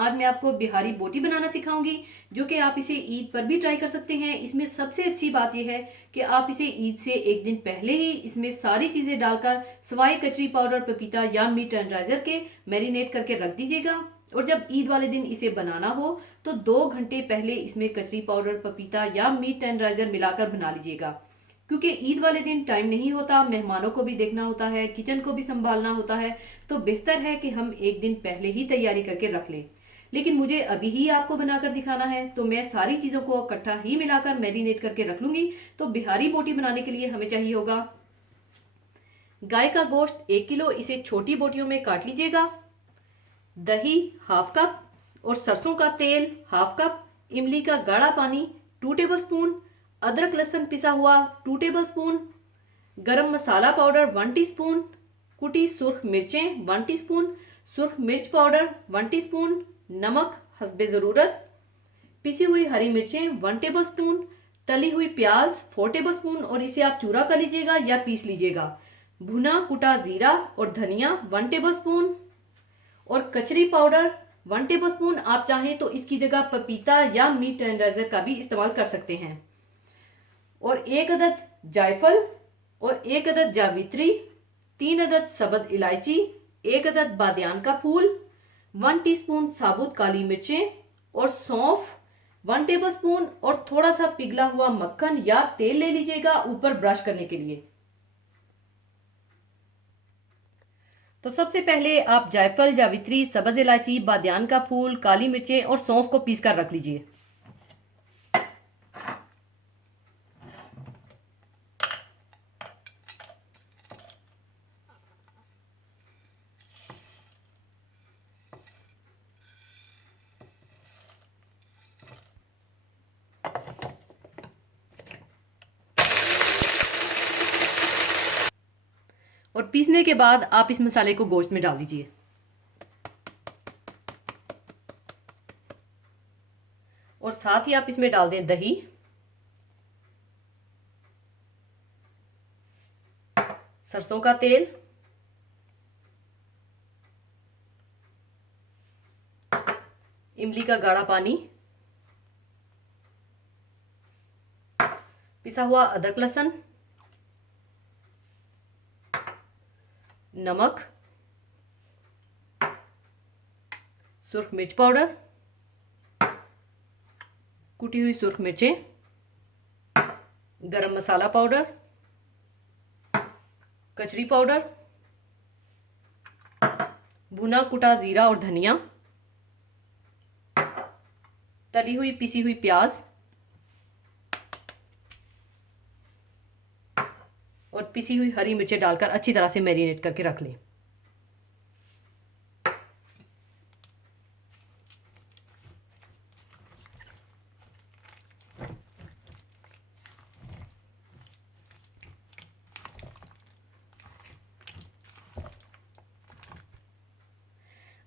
आज मैं आपको बिहारी बोटी बनाना सिखाऊंगी, जो कि आप इसे ईद पर भी ट्राई कर सकते हैं। इसमें सबसे अच्छी बात यह है कि आप इसे ईद से एक दिन पहले ही इसमें सारी चीज़ें डालकर सवाई कचरी पाउडर, पपीता या मीट टेंडराइजर के मैरिनेट करके रख दीजिएगा। और जब ईद वाले दिन इसे बनाना हो तो 2 घंटे पहले इसमें कचरी पाउडर, पपीता या मीट टेंडराइजर मिलाकर बना लीजिएगा। क्योंकि ईद वाले दिन टाइम नहीं होता, मेहमानों को भी देखना होता है, किचन को भी संभालना होता है, तो बेहतर है कि हम एक दिन पहले ही तैयारी करके रख लें। लेकिन मुझे अभी ही आपको बनाकर दिखाना है, तो मैं सारी चीज़ों को इकट्ठा ही मिलाकर मैरिनेट करके रख लूँगी। तो बिहारी बोटी बनाने के लिए हमें चाहिए होगा गाय का गोश्त 1 किलो, इसे छोटी बोटियों में काट लीजिएगा। दही हाफ कप और सरसों का तेल हाफ कप, इमली का गाढ़ा पानी 2 टेबलस्पून, अदरक लहसुन पिसा हुआ 2 टेबलस्पून, गरम मसाला पाउडर 1 टीस्पून, कुटी सुर्ख मिर्चें 1 टीस्पून, सुर्ख मिर्च पाउडर 1 टीस्पून, नमक हस्बे ज़रूरत, पिसी हुई हरी मिर्चें 1 टेबलस्पून, तली हुई प्याज 4 टेबलस्पून और इसे आप चूरा कर लीजिएगा या पीस लीजिएगा। भुना कुटा जीरा और धनिया 1 टेबलस्पून और कचरी पाउडर 1 टेबलस्पून। आप चाहें तो इसकी जगह पपीता या मीट टेंडराइजर का भी इस्तेमाल कर सकते हैं। और 1 अदद जायफल और 1 अदद जावित्री, 3 अदद सब्ज इलायची, 1 अदद बादियान का फूल, 1 टीस्पून साबुत काली मिर्चें और सौंफ 1 टेबलस्पून और थोड़ा सा पिघला हुआ मक्खन या तेल ले लीजिएगा ऊपर ब्रश करने के लिए। तो सबसे पहले आप जायफल, जावित्री, सब्ज इलायची, बादियान का फूल, काली मिर्चें और सौंफ को पीस कर रख लीजिए। और पीसने के बाद आप इस मसाले को गोश्त में डाल दीजिए। और साथ ही आप इसमें डाल दें दही, सरसों का तेल, इमली का गाढ़ा पानी, पिसा हुआ अदरक लहसुन, नमक, सुर्ख मिर्च पाउडर, कुटी हुई सुर्ख मिर्चें, गरम मसाला पाउडर, कचरी पाउडर, भुना कुटा जीरा और धनिया, तली हुई पिसी हुई प्याज और पिसी हुई हरी मिर्चें डालकर अच्छी तरह से मैरिनेट करके रख लें।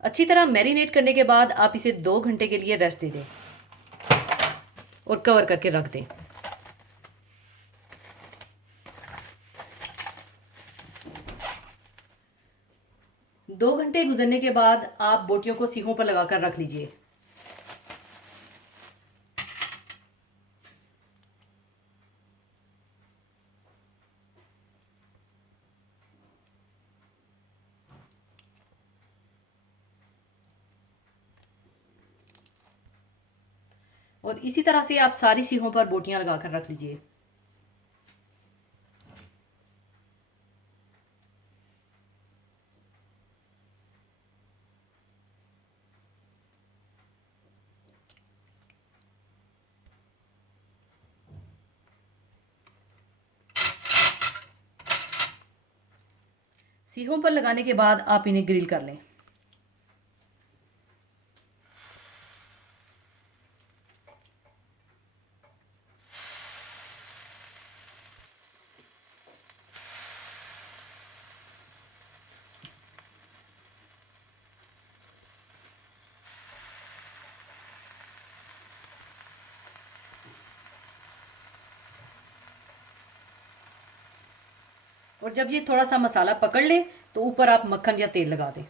अच्छी तरह मैरिनेट करने के बाद आप इसे 2 घंटे के लिए रेस्ट दे दें और कवर करके रख दें। 2 घंटे गुजरने के बाद आप बोटियों को सीखों पर लगाकर रख लीजिए। और इसी तरह से आप सारी सीखों पर बोटियां लगाकर रख लीजिए। सीखों पर लगाने के बाद आप इन्हें ग्रिल कर लें। और जब ये थोड़ा सा मसाला पकड़ ले तो ऊपर आप मक्खन या तेल लगा दें।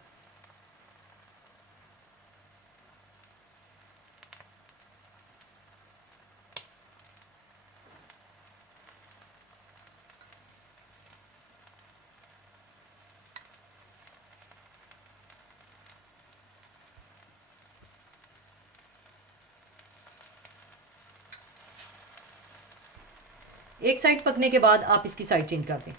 एक साइड पकने के बाद आप इसकी साइड चेंज कर दें।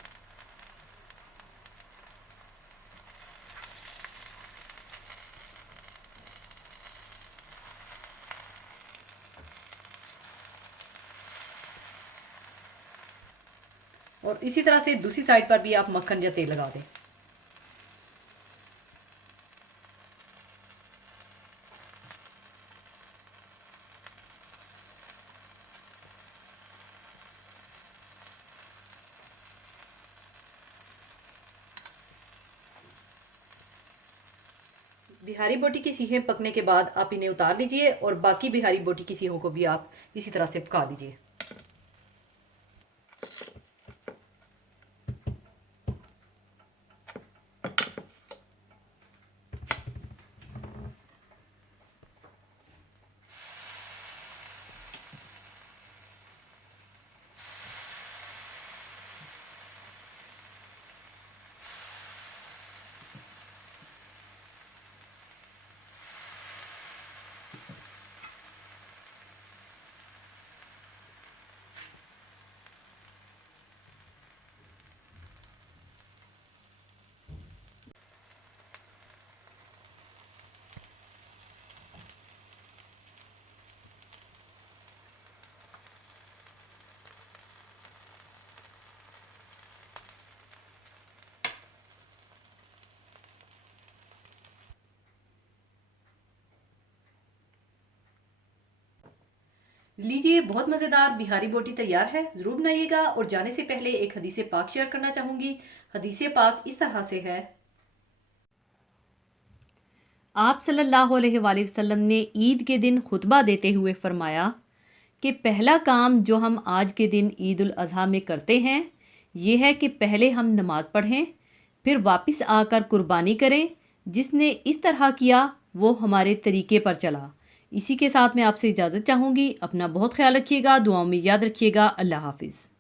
और इसी तरह से दूसरी साइड पर भी आप मक्खन या तेल लगा दें। बिहारी बोटी की सीखें पकने के बाद आप इन्हें उतार लीजिए और बाकी बिहारी बोटी की सीखों को भी आप इसी तरह से पका लीजिए। लीजिए, बहुत मज़ेदार बिहारी बोटी तैयार है। ज़रूर बनाइएगा। और जाने से पहले एक हदीस पाक शेयर करना चाहूँगी। हदीस पाक इस तरह से है, आप सल्लल्लाहु अलैहि वसल्लम ने ईद के दिन खुतबा देते हुए फरमाया कि पहला काम जो हम आज के दिन ईद उल अज़हा में करते हैं ये है कि पहले हम नमाज़ पढ़ें, फिर वापस आकर कुर्बानी करें। जिसने इस तरह किया वो हमारे तरीके पर चला। इसी के साथ मैं आपसे इजाज़त चाहूँगी। अपना बहुत ख्याल रखिएगा, दुआओं में याद रखिएगा। अल्लाह हाफिज़।